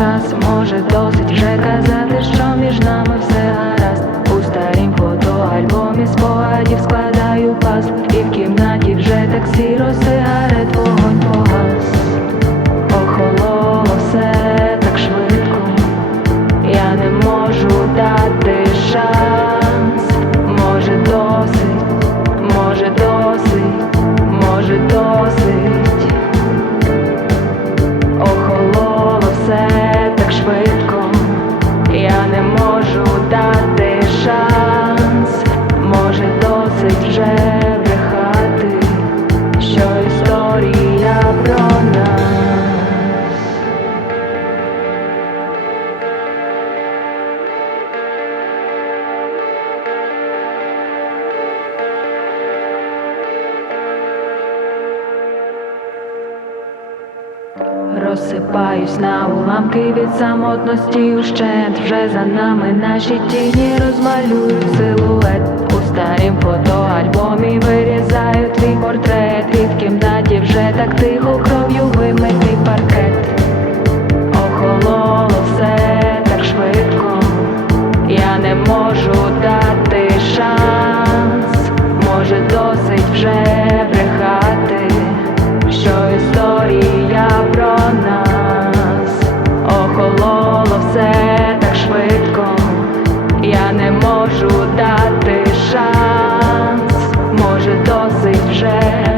час може досить вже казати, що між нами все гаразд. У старім фотоальбомі спогадів складаю паз І в кімнаті вже так сіро сигарет вогонь погас. Охололо все так швидко, я не можу дати шанс, може досить розсипаюсь на уламки від самотності ущент Вже за нами наші тіні розмалюють силует У старім фотоальбомі вирізаю твій портрет І в кімнаті вже так тихо кров'ю вимитий паркет. Охололо все так швидко, я не можу дати шанс, може до досить вже.